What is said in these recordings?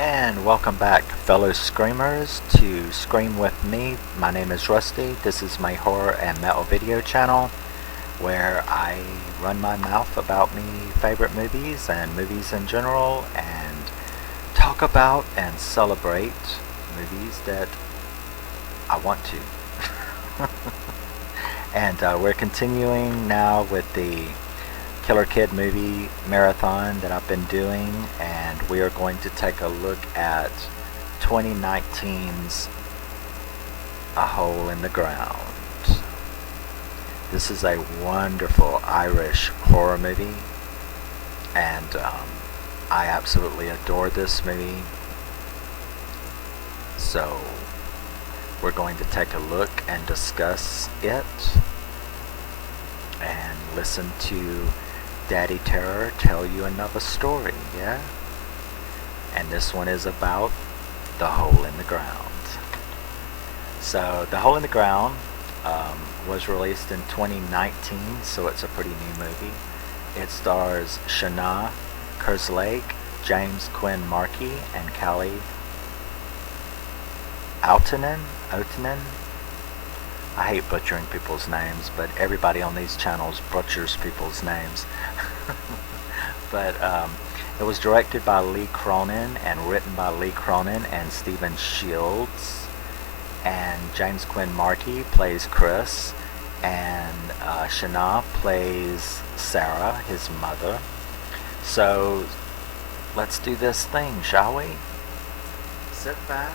And welcome back, fellow screamers, to Scream With Me. My name is Rusty. This is my horror and metal video channel where I run my mouth about me favorite movies and movies in general and talk about and celebrate movies that I want to. And we're continuing now with the Killer Kid movie marathon that I've been doing, and we are going to take a look at 2019's A Hole in the Ground. This is a wonderful Irish horror movie, and I absolutely adore this movie. So we're going to take a look and discuss it and listen to Daddy Terror tell you another story, yeah? And this one is about The Hole in the Ground. So, The Hole in the Ground was released in 2019, so it's a pretty new movie. It stars Seána Kerslake, James Quinn Markey, and Kati Outinen. I hate butchering people's names, but everybody on these channels butchers people's names. But it was directed by Cronin and written by Cronin and Stephen Shields. And James Quinn Markey plays Chris, and Seána plays Sarah, his mother. So let's do this thing, shall we? Sit back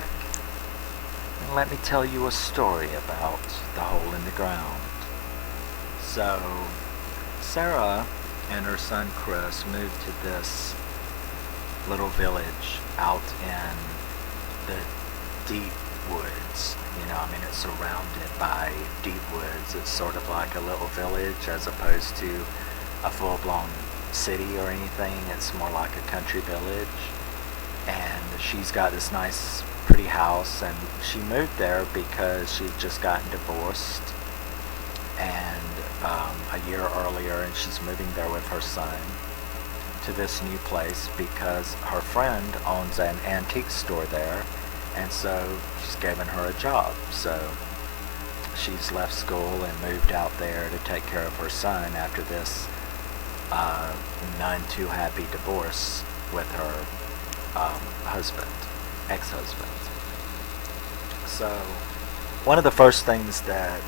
and let me tell you a story about The Hole in the Ground. So, Sarah and her son Chris moved to this little village out in the deep woods. It's surrounded by deep woods. It's sort of like a little village as opposed to a full-blown city or anything. It's more like a country village. And she's got this nice pretty house, and she moved there because she'd just gotten divorced and a year earlier, and she's moving there with her son to this new place because her friend owns an antique store there, and so she's given her a job. So she's left school and moved out there to take care of her son after this none too happy divorce with her ex-husband. So one of the first things that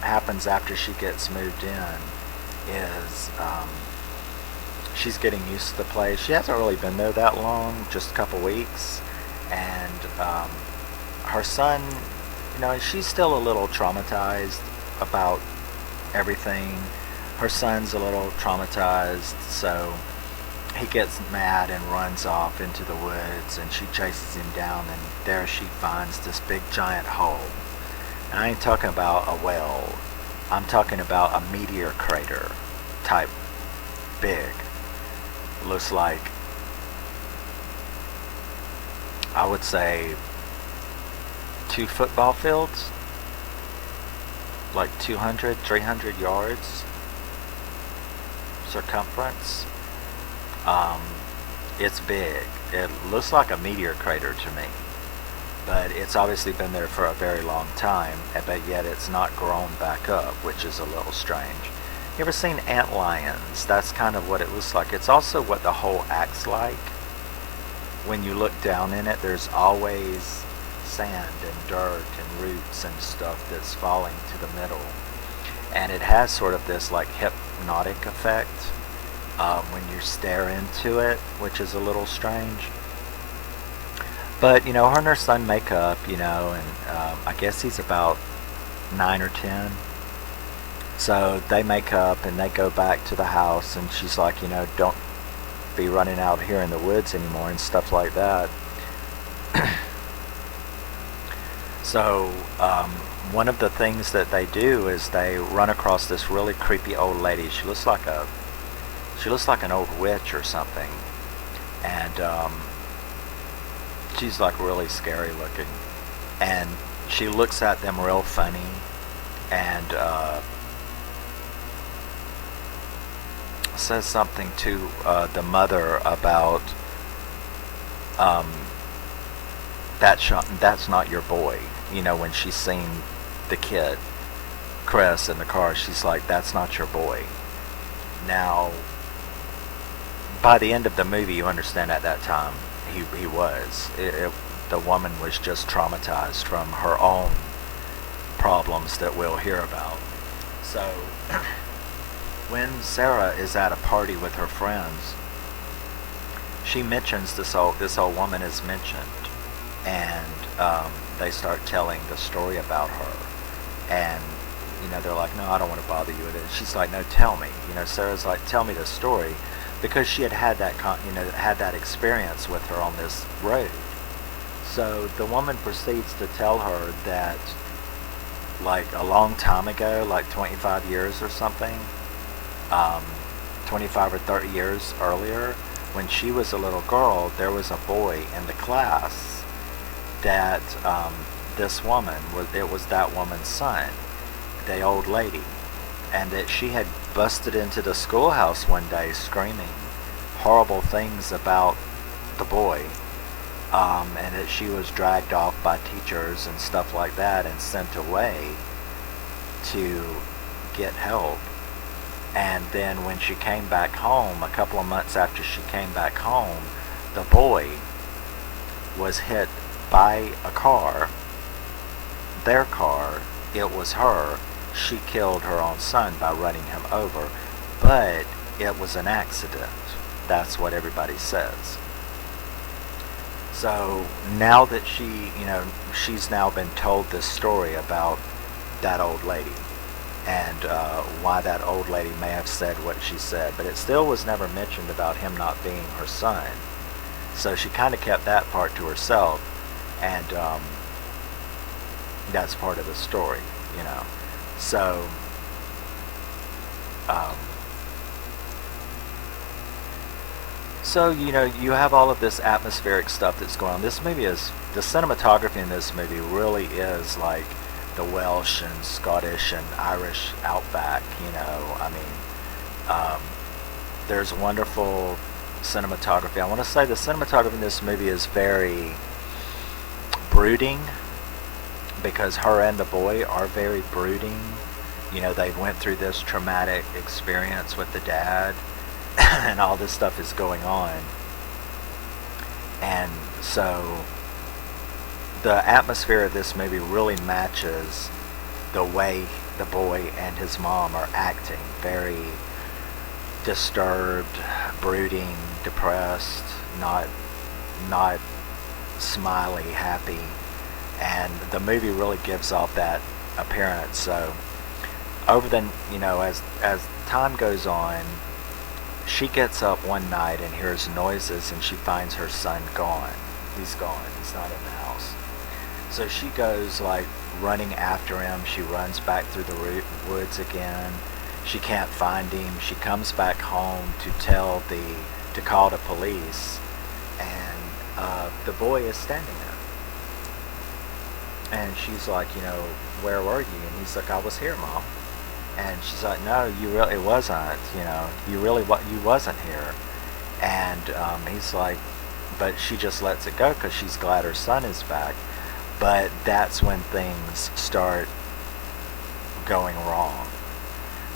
happens after she gets moved in is she's getting used to the place. She hasn't really been there that long, just a couple weeks, and her son, she's still a little traumatized about everything. Her son's a little traumatized, so he gets mad and runs off into the woods, and she chases him down, and there she finds this big giant hole. And I ain't talking about a well, I'm talking about a meteor crater type big. Looks like, I would say, 2 football fields, like 200, 300 yards circumference. It's big. It looks like a meteor crater to me, but it's obviously been there for a very long time, but yet it's not grown back up, which is a little strange. You ever seen ant lions? That's kind of what it looks like. It's also what the hole acts like. When you look down in it, there's always sand and dirt and roots and stuff that's falling to the middle, and it has sort of this like hypnotic effect when you stare into it, which is a little strange. But her and her son make up, and I guess he's about 9 or 10. So they make up and they go back to the house, and she's like, don't be running out here in the woods anymore and stuff like that. So one of the things that they do is they run across this really creepy old lady. She looks like an old witch or something, and she's like really scary looking, and she looks at them real funny, and says something to the mother about um, that's not your boy. You know, when she's seen the kid, Chris, in the car, she's like, that's not your boy. Now, by the end of the movie, you understand at that time he was. The woman was just traumatized from her own problems that we'll hear about. So, when Sarah is at a party with her friends, she mentions this old woman is mentioned, and they start telling the story about her, and they're like, no, I don't want to bother you with it. She's like, no, tell me. Sarah's like, tell me the story, because she had that had that experience with her on this road. So the woman proceeds to tell her that, like, a long time ago, like 25 years or something, 25 or 30 years earlier, when she was a little girl, there was a boy in the class that this woman, it was that woman's son, the old lady, and that she had busted into the schoolhouse one day screaming horrible things about the boy, and that she was dragged off by teachers and stuff like that and sent away to get help. And then when she came back home, a couple of months after she came back home, the boy was hit by a car, their car. It was her. She killed her own son by running him over, but it was an accident. That's what everybody says. So now that she's now been told this story about that old lady, and why that old lady may have said what she said, but it still was never mentioned about him not being her son. So she kind of kept that part to herself, and that's part of the story, So, you have all of this atmospheric stuff that's going on. This movie the cinematography in this movie really is like the Welsh and Scottish and Irish outback, there's wonderful cinematography. I want to say the cinematography in this movie is very brooding, because her and the boy are very brooding. They went through this traumatic experience with the dad, and all this stuff is going on. And so the atmosphere of this movie really matches the way the boy and his mom are acting. Very disturbed, brooding, depressed, not smiley, happy. And the movie really gives off that appearance. So over the, as time goes on, she gets up one night and hears noises, and she finds her son gone. He's gone. He's not in the house. So she goes like running after him. She runs back through the woods again. She can't find him. She comes back home to call the police, and the boy is standing there. And she's like, where were you? And he's like, I was here, Mom. And she's like, no, it wasn't, you wasn't here. And he's like, but she just lets it go because she's glad her son is back. But that's when things start going wrong,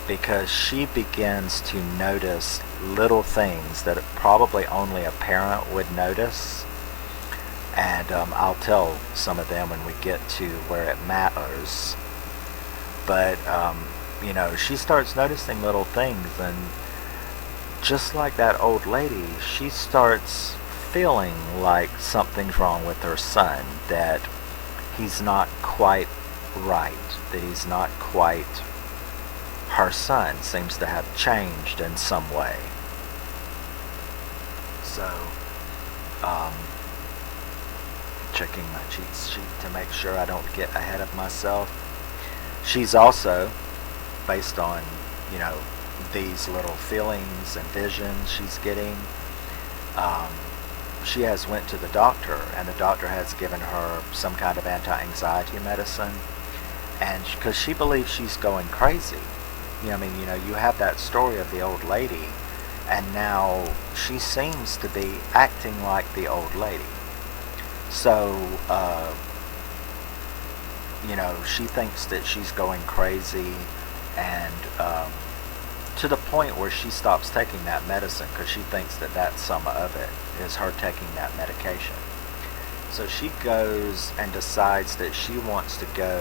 because she begins to notice little things that probably only a parent would notice. And I'll tell some of them when we get to where it matters. But, she starts noticing little things, and just like that old lady, she starts feeling like something's wrong with her son, that he's not quite right, that he's not quite her son, seems to have changed in some way. So, checking my cheat sheet to make sure I don't get ahead of myself. She's also, based on, these little feelings and visions she's getting, she has went to the doctor, and the doctor has given her some kind of anti-anxiety medicine, and because she believes she's going crazy. You have that story of the old lady, and now she seems to be acting like the old lady. So, she thinks that she's going crazy, and to the point where she stops taking that medicine because she thinks that that's some of it, is her taking that medication. So she goes and decides that she wants to go,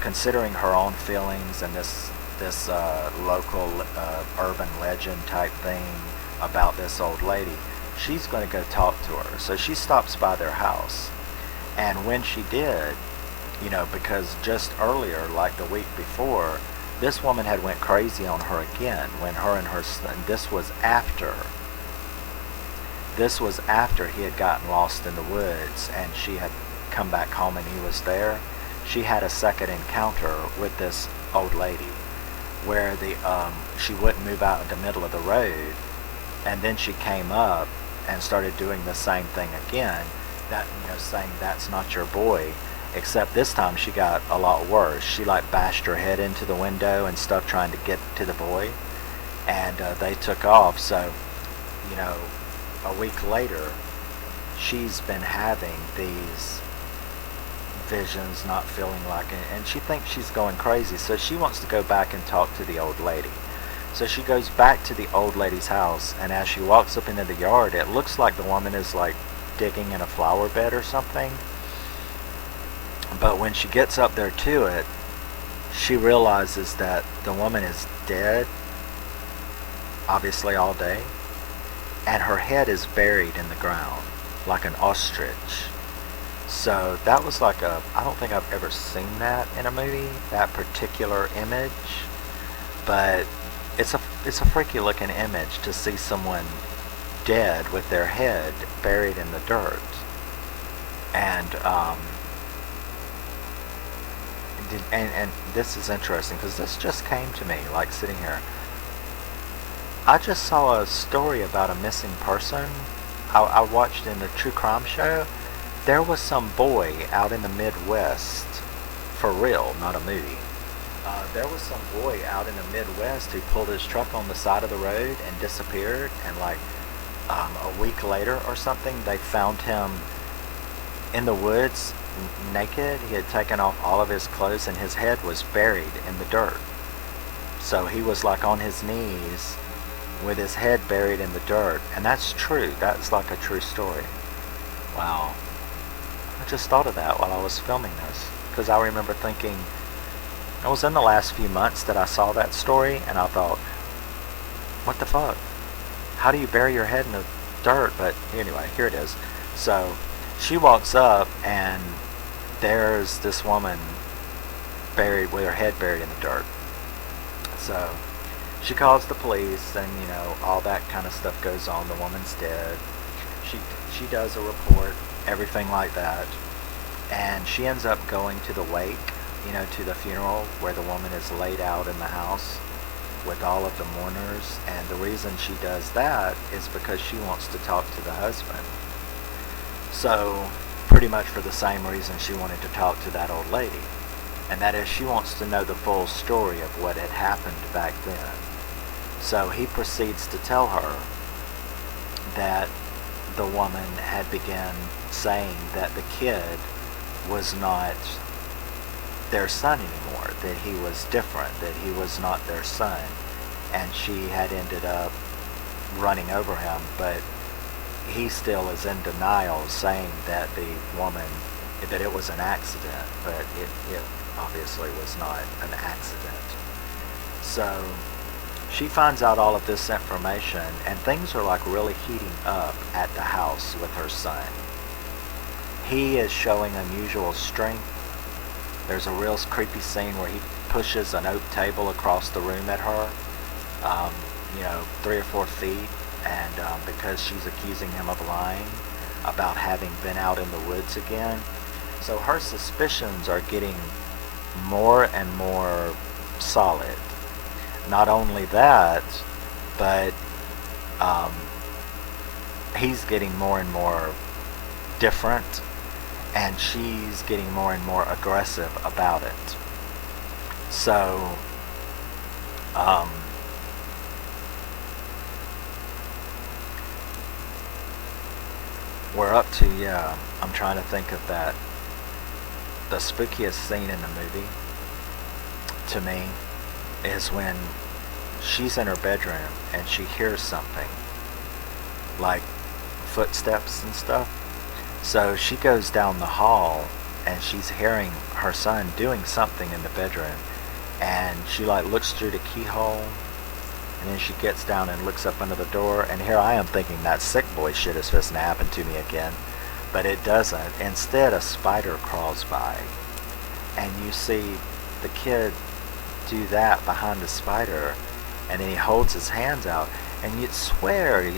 considering her own feelings and this local urban legend type thing about this old lady, she's going to go talk to her. So she stops by their house. And when she did, because just earlier, like the week before, this woman had went crazy on her again when her and her son, this was after he had gotten lost in the woods and she had come back home and he was there. She had a second encounter with this old lady where she wouldn't move out in the middle of the road, and then she came up and started doing the same thing again, saying that's not your boy, except this time she got a lot worse. She bashed her head into the window and stuff trying to get to the boy, and they took off. So a week later she's been having these visions, not feeling like it, and she thinks she's going crazy, so she wants to go back and talk to the old lady. So she goes back to the old lady's house, and as she walks up into the yard, it looks like the woman is digging in a flower bed or something. But when she gets up there to it, she realizes that the woman is dead, obviously all day, and her head is buried in the ground like an ostrich. So that was I don't think I've ever seen that in a movie, that particular image, but it's a freaky looking image to see someone dead with their head buried in the dirt. And this is interesting because this just came to me sitting here. I just saw a story about a missing person I watched in the true crime show. There was some boy out in the Midwest, for real, not a movie. There was some boy out in the Midwest who pulled his truck on the side of the road and disappeared, and a week later or something, they found him in the woods, naked. He had taken off all of his clothes and his head was buried in the dirt. So he was on his knees with his head buried in the dirt, and that's true. That's a true story. Wow. I just thought of that while I was filming this, because I remember thinking, it was in the last few months that I saw that story, and I thought, what the fuck? How do you bury your head in the dirt? But anyway, here it is. So she walks up, and there's this woman buried with her head buried in the dirt. So she calls the police, and all that kind of stuff goes on. The woman's dead. She does a report, everything like that, and she ends up going to the wake, to the funeral where the woman is laid out in the house with all of the mourners. And the reason she does that is because she wants to talk to the husband. So pretty much for the same reason she wanted to talk to that old lady, and that is she wants to know the full story of what had happened back then. So he proceeds to tell her that the woman had begun saying that the kid was not their son anymore, that he was different, that he was not their son, and she had ended up running over him, but he still is in denial, saying that that it was an accident, but it obviously was not an accident. So she finds out all of this information, and things are really heating up at the house with her son. He is showing unusual strength. There's a real creepy scene where he pushes an oak table across the room at her, 3 or 4 feet, and because she's accusing him of lying about having been out in the woods again. So her suspicions are getting more and more solid. Not only that, but he's getting more and more different, and she's getting more and more aggressive about it. So We're up to, yeah, I'm trying to think of that. The spookiest scene in the movie, to me, is when she's in her bedroom and she hears something, like footsteps and stuff. So she goes down the hall and she's hearing her son doing something in the bedroom, and she like looks through the keyhole, and then she gets down and looks up under the door, and here I am thinking that sick boy shit is supposed to happen to me again, but it doesn't. Instead, a spider crawls by, and you see the kid do that behind the spider, and then he holds his hands out, and you'd swear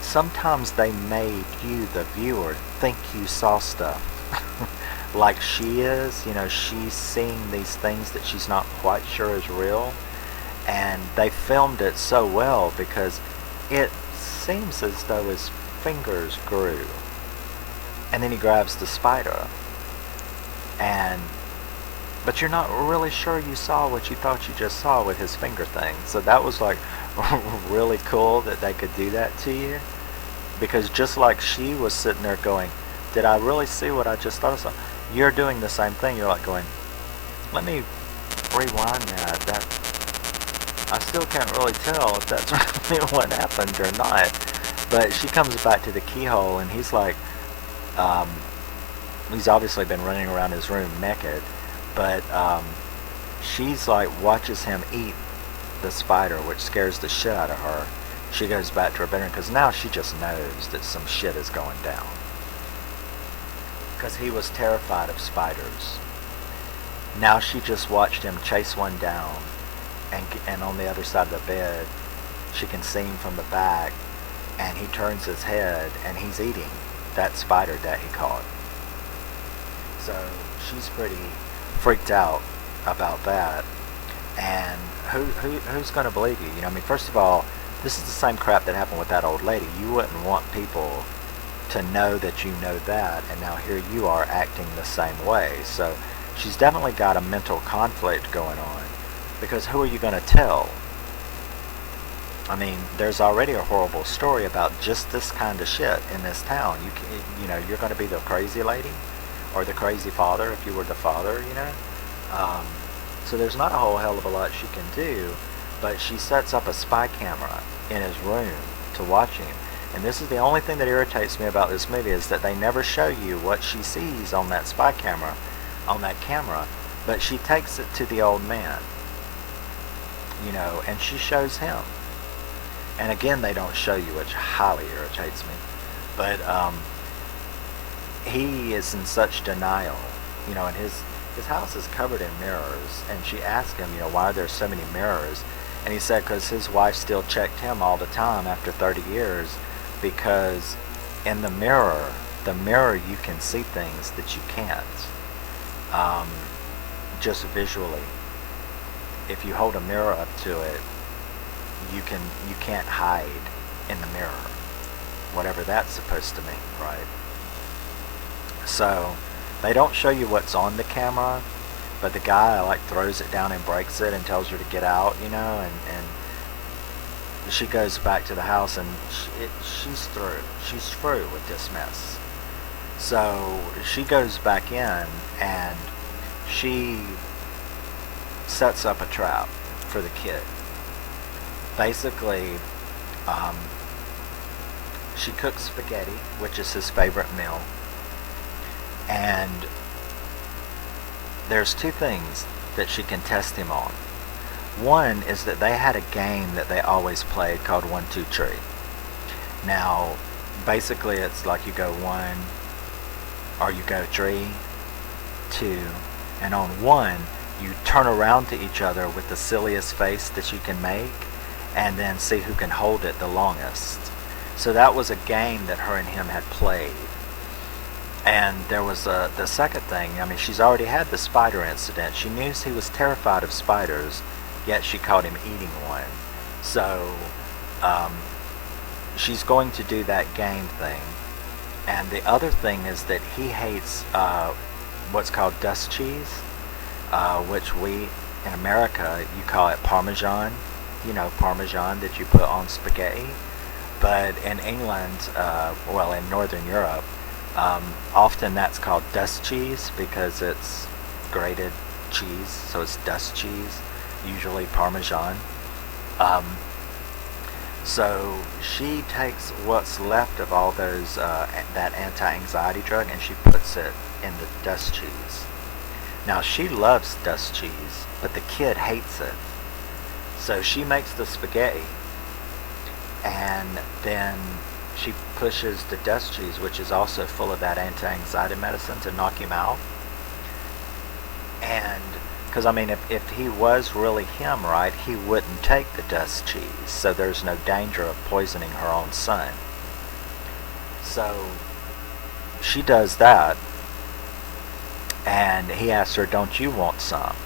sometimes they made you, the viewer, think you saw stuff. Like she is, she's seeing these things that she's not quite sure is real. And they filmed it so well because it seems as though his fingers grew. And then he grabs the spider. But you're not really sure you saw what you thought you just saw with his finger thing. So that was like really cool that they could do that to you. Because just like she was sitting there going, did I really see what I just thought I saw? You're doing the same thing. You're like going, let me rewind that. I still can't really tell if that's really what happened or not. But she comes back to the keyhole, and he's like, he's obviously been running around his room naked, but she's like, watches him eat the spider, which scares the shit out of her. She goes back to her bedroom because now she just knows that some shit is going down. Because he was terrified of spiders. Now she just watched him chase one down, and on the other side of the bed, she can see him from the back, and he turns his head, and he's eating that spider that he caught. So she's pretty freaked out about that. And who's going to believe you? First of all, this is the same crap that happened with that old lady. You wouldn't want people to know that you know that, and now here you are acting the same way. So she's definitely got a mental conflict going on, because who are you going to tell? There's already a horrible story about just this kind of shit in this town. You're going to be the crazy lady or the crazy father if you were the father, So there's not a whole hell of a lot she can do, but she sets up a spy camera in his room to watch him. And this is the only thing that irritates me about this movie, is that they never show you what she sees on that spy camera, but she takes it to the old man, and she shows him. And again, they don't show you, which highly irritates me. But he is in such denial, and his house is covered in mirrors. And she asked him, why are there so many mirrors? And he said because his wife still checked him all the time after 30 years, because in the mirror you can see things that you can't, just visually. If you hold a mirror up to it, you can't hide in the mirror, whatever that's supposed to mean, right? So they don't show you what's on the camera, but the guy throws it down and breaks it and tells her to get out, and she goes back to the house, and she's through with this mess. So she goes back in, and she sets up a trap for the kid. Basically, she cooks spaghetti, which is his favorite meal, and there's two things that she can test him on. One is that they had a game that they always played called 1-2-3. Now, basically it's like you go 1, or you go 3, 2, and on 1, you turn around to each other with the silliest face that you can make, and then see who can hold it the longest. So that was a game that her and him had played. And there was the second thing. She's already had the spider incident. She knew he was terrified of spiders, yet she caught him eating one. So she's going to do that game thing. And the other thing is that he hates what's called dust cheese, which we, in America, you call it Parmesan. Parmesan that you put on spaghetti. But in England, well, in Northern Europe, often that's called dust cheese because it's grated cheese, so it's dust cheese, usually Parmesan. Um, so she takes what's left of all those that anti-anxiety drug and she puts it in the dust cheese. Now she loves dust cheese, but the kid hates it. So she makes the spaghetti and then she pushes the dust cheese, which is also full of that anti-anxiety medicine, to knock him out. And because I mean, if he was really him, right, he wouldn't take the dust cheese, so there's no danger of poisoning her own son. So she does that, and he asks her, don't you want some?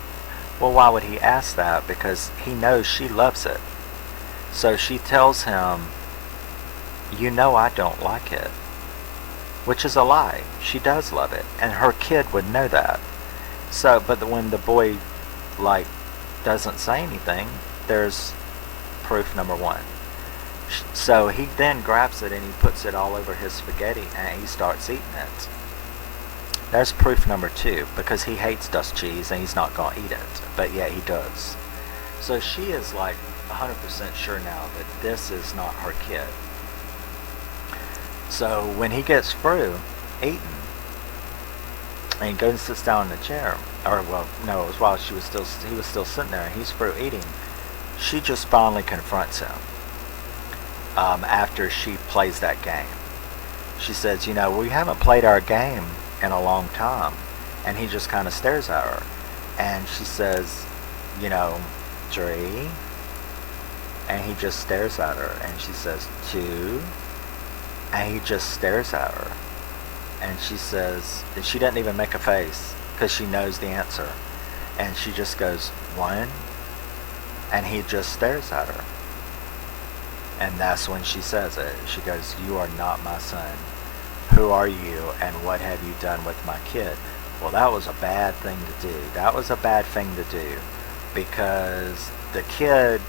Well, why would he ask that? Because he knows she loves it. So she tells him, you know I don't like it. Which is a lie. She does love it, and her kid would know that. So, but when the boy, like, doesn't say anything, there's proof number one. So he then grabs it and he puts it all over his spaghetti and he starts eating it. There's proof number two, because he hates dust cheese and he's not going to eat it, but yet he does. So she is like 100% sure now that this is not her kid. So when he gets through eating, and he goes and sits down in the chair, or well, no, it was while he was still sitting there, and he's through eating, she just finally confronts him after she plays that game. She says, you know, we haven't played our game in a long time, and he just kind of stares at her, and she says, you know, 3, and he just stares at her, and she says 2, and he just stares at her. And she says, and she doesn't even make a face because she knows the answer. And she just goes, 1, and he just stares at her. And that's when she says it. She goes, you are not my son. Who are you and what have you done with my kid? Well, that was a bad thing to do. That was a bad thing to do because the kid,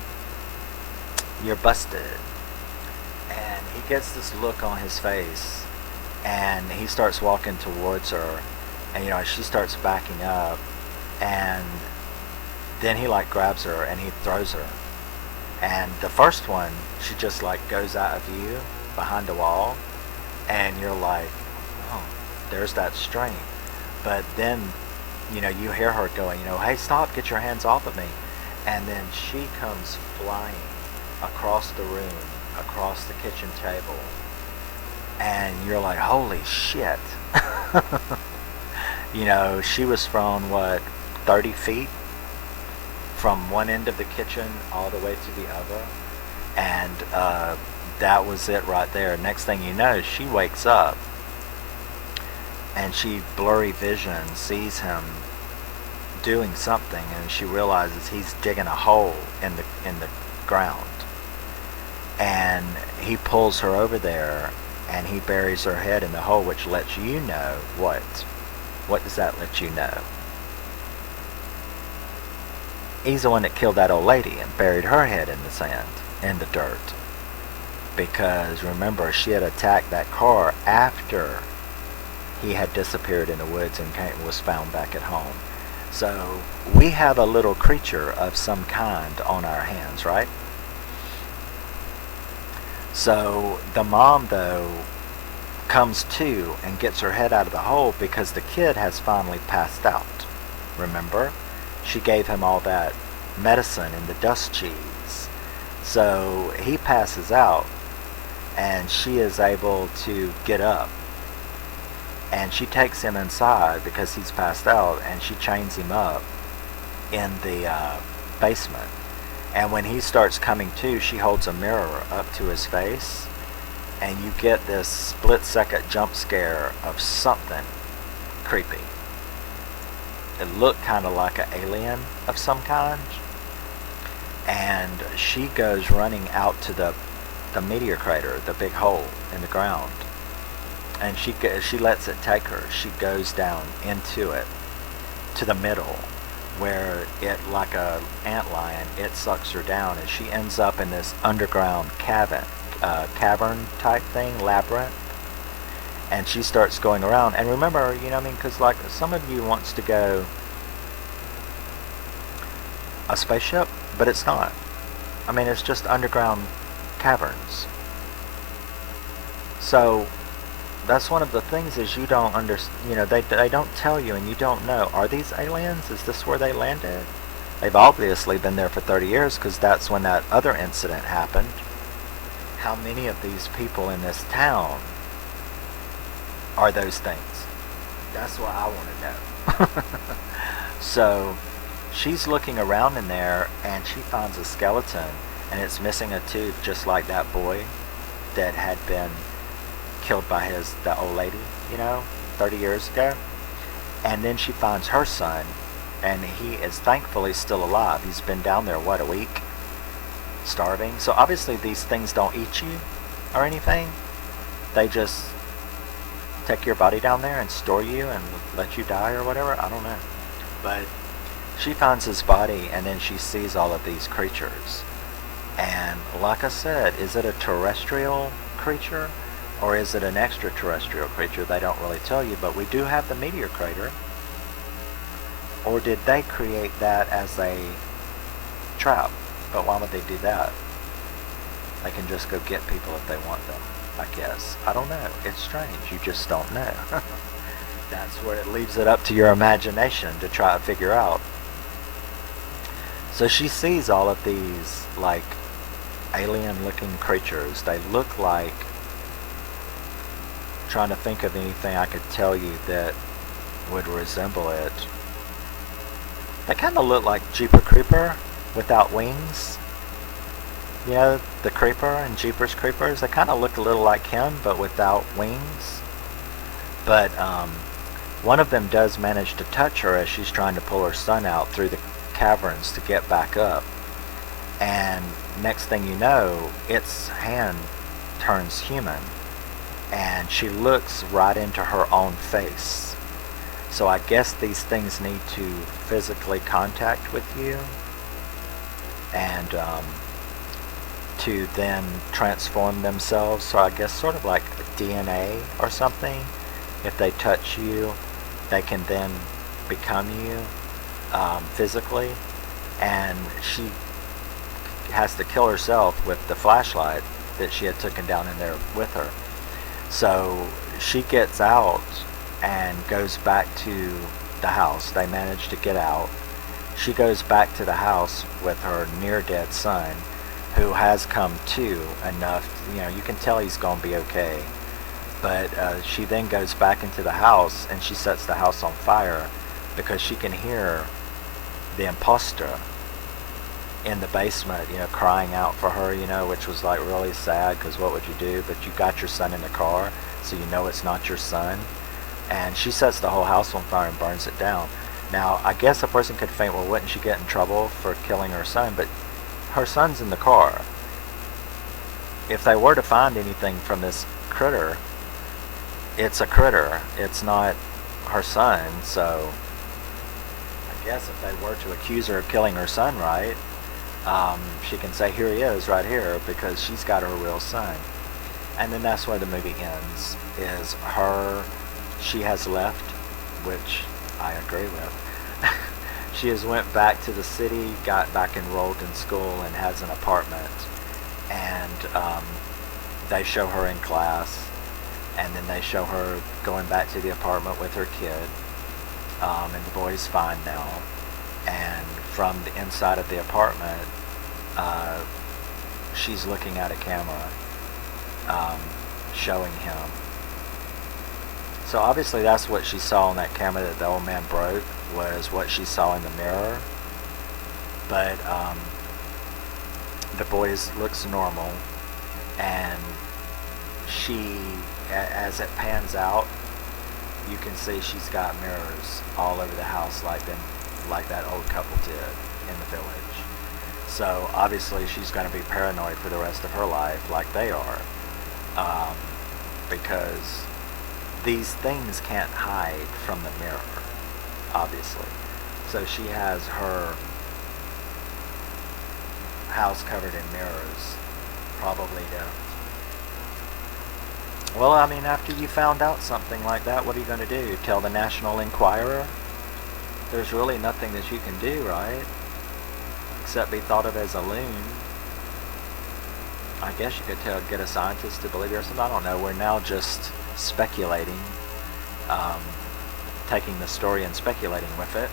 you're busted. And he gets this look on his face. And he starts walking towards her, and you know, she starts backing up, and then he like grabs her and he throws her. And the first one, she just like goes out of view behind the wall, and you're like, oh, there's that strength. But then, you know, you hear her going, you know, hey, stop, get your hands off of me. And then she comes flying across the room, across the kitchen table. And you're like, holy shit. You know, she was thrown, 30 feet from one end of the kitchen all the way to the other. And that was it right there. Next thing you know, she wakes up. And she, blurry vision, sees him doing something. And she realizes he's digging a hole in the ground. And he pulls her over there. And he buries her head in the hole, which lets you know what? What does that let you know? He's the one that killed that old lady and buried her head in the sand, in the dirt. Because remember, she had attacked that car after he had disappeared in the woods and was found back at home. So we have a little creature of some kind on our hands, right? So the mom, though, comes to and gets her head out of the hole because the kid has finally passed out. Remember? She gave him all that medicine in the dust cheese. So he passes out and she is able to get up. And she takes him inside because he's passed out, and she chains him up in the basement. And when he starts coming to, she holds a mirror up to his face, and you get this split-second jump scare of something creepy. It looked kind of like an alien of some kind. And she goes running out to the meteor crater, the big hole in the ground. And she lets it take her. She goes down into it, to the middle, where it, like a antlion, it sucks her down, and she ends up in this underground cavern, cavern type thing, labyrinth. And she starts going around. And remember, you know what I mean? Because like some of you wants to go a spaceship, but it's not. I mean, it's just underground caverns. So that's one of the things is you don't you know, they don't tell you and you don't know. Are these aliens? Is this where they landed? They've obviously been there for 30 years because that's when that other incident happened. How many of these people in this town are those things? That's what I want to know. So she's looking around in there and she finds a skeleton and it's missing a tooth, just like that boy that had been killed by the old lady, you know, 30 years ago. And then she finds her son, and he is thankfully still alive. He's been down there, what, a week? Starving. So obviously these things don't eat you or anything. They just take your body down there and store you and let you die or whatever. I don't know. But she finds his body and then she sees all of these creatures. And like I said, is it a terrestrial creature or is it an extraterrestrial creature? They don't really tell you, but we do have the meteor crater. Or did they create that as a trap? But why would they do that? They can just go get people if they want them, I guess. I don't know. It's strange. You just don't know. That's where it leaves it up to your imagination to try to figure out. So she sees all of these, like, alien-looking creatures. They look like... Trying to think of anything I could tell you that would resemble it. They kind of look like Jeeper Creeper without wings. You know, the Creeper and Jeepers Creepers, they kind of look a little like him, but without wings. But one of them does manage to touch her as she's trying to pull her son out through the caverns to get back up. And next thing you know, its hand turns human. And she looks right into her own face. So I guess these things need to physically contact with you and to then transform themselves. So I guess sort of like DNA or something. If they touch you, they can then become you physically. And she has to kill herself with the flashlight that she had taken down in there with her. So she gets out and goes back to the house. They manage to get out. She goes back to the house with her near-dead son, who has come to enough, you know, you can tell he's going to be okay. But she then goes back into the house and she sets the house on fire because she can hear the imposter in the basement, you know, crying out for her, you know, which was like really sad because what would you do? But you got your son in the car, so you know it's not your son. And she sets the whole house on fire and burns it down. Now, I guess a person could think, well, wouldn't she get in trouble for killing her son? But her son's in the car. If they were to find anything from this critter, it's a critter. It's not her son, so I guess if they were to accuse her of killing her son, right, she can say, here he is right here, because she's got her real son. And then that's where the movie ends, is she has left, which I agree with. She has went back to the city, got back enrolled in school, and has an apartment. And they show her in class, and then they show her going back to the apartment with her kid. And the boy's fine now. And from the inside of the apartment, she's looking at a camera, showing him. So obviously that's what she saw on that camera that the old man broke, was what she saw in the mirror. But the boy looks normal, and she, as it pans out, you can see she's got mirrors all over the house like that old couple did in the village. So obviously she's going to be paranoid for the rest of her life like they are, because these things can't hide from the mirror, obviously. So she has her house covered in mirrors, probably to Well, I mean, after you found out something like that, what are you going to do? Tell the National Enquirer? There's really nothing that you can do, right? Except be thought of as a loon. I guess you could get a scientist to believe you or something. I don't know. We're now just speculating, um, taking the story and speculating with it.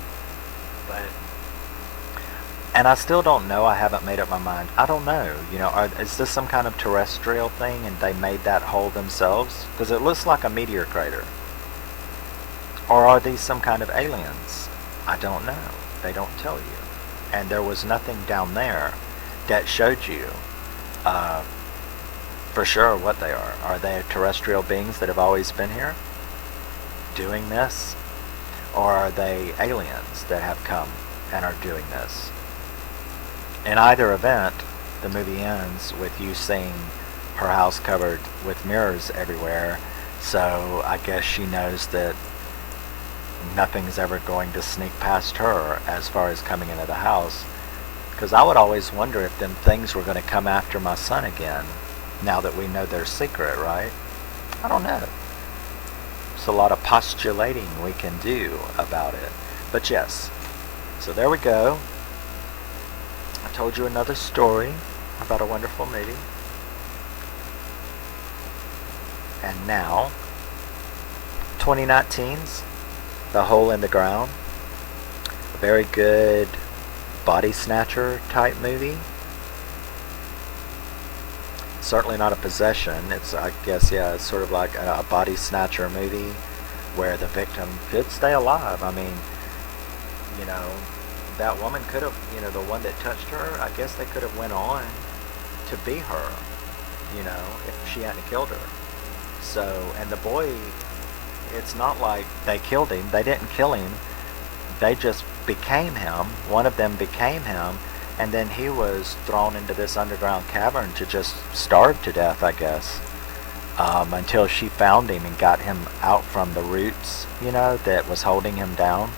But and I still don't know. I haven't made up my mind. I don't know. You know, is this some kind of terrestrial thing and they made that hole themselves? Because it looks like a meteor crater. Or are these some kind of aliens? I don't know. They don't tell you. And there was nothing down there that showed you for sure what they are. Are they terrestrial beings that have always been here doing this? Or are they aliens that have come and are doing this? In either event, the movie ends with you seeing her house covered with mirrors everywhere, so I guess she knows that nothing's ever going to sneak past her as far as coming into the house. Because I would always wonder if them things were going to come after my son again, now that we know their secret, right? I don't know. There's a lot of postulating we can do about it. But yes, so there we go. I told you another story about a wonderful movie. And now, 2019's The Hole in the Ground. A very good body snatcher type movie. Certainly not a possession. It's, I guess, yeah, it's sort of like a body snatcher movie where the victim could stay alive. I mean, you know, that woman could have, you know, the one that touched her, I guess they could have went on to be her, you know, if she hadn't killed her. So, and the boy, it's not like they killed him. They didn't kill him. They just became him. One of them became him, and then he was thrown into this underground cavern to just starve to death, I guess, until she found him and got him out from the roots, you know, that was holding him down.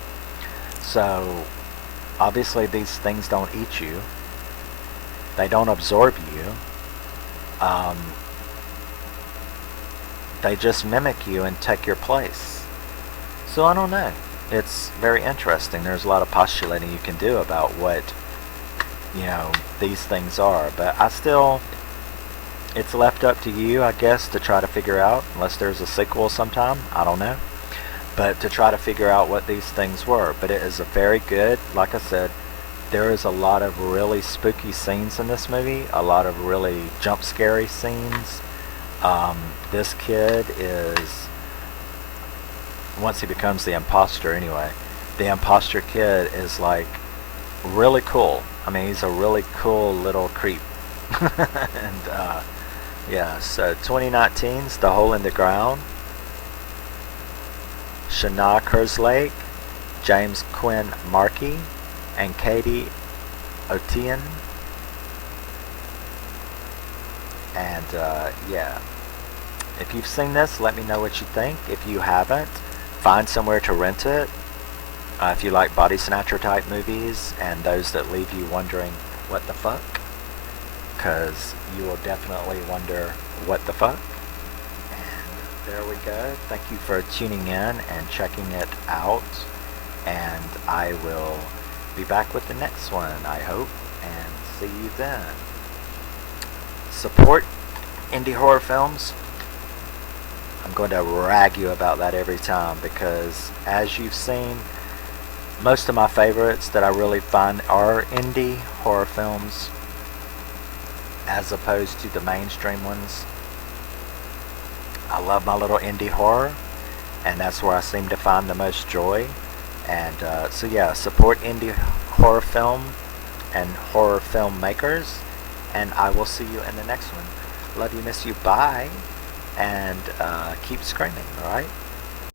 So, obviously these things don't eat you. They don't absorb you. They just mimic you and take your place. So I don't know. It's very interesting. There's a lot of postulating you can do about what, you know, these things are. But I still, it's left up to you, I guess, to try to figure out, unless there's a sequel sometime. I don't know. But to try to figure out what these things were. But it is a very good, like I said, there is a lot of really spooky scenes in this movie. A lot of really jump scary scenes. This kid is, once he becomes the imposter anyway, the imposter kid is like really cool. I mean, he's a really cool little creep. And yeah, so 2019's The Hole in the Ground. Seána Kerslake, James Quinn Markey, and Kati Outinen. And yeah, if you've seen this, let me know what you think. If you haven't, find somewhere to rent it. If you like body snatcher type movies and those that leave you wondering what the fuck, because you will definitely wonder what the fuck. And there we go. Thank you for tuning in and checking it out. And I will be back with the next one, I hope, and see you then. Support indie horror films. I'm going to rag you about that every time, because as you've seen, most of my favorites that I really find are indie horror films as opposed to the mainstream ones. I love my little indie horror, and that's where I seem to find the most joy. And so yeah, support indie horror film and horror filmmakers, and I will see you in the next one. Love you, miss you, bye, and keep screaming, alright?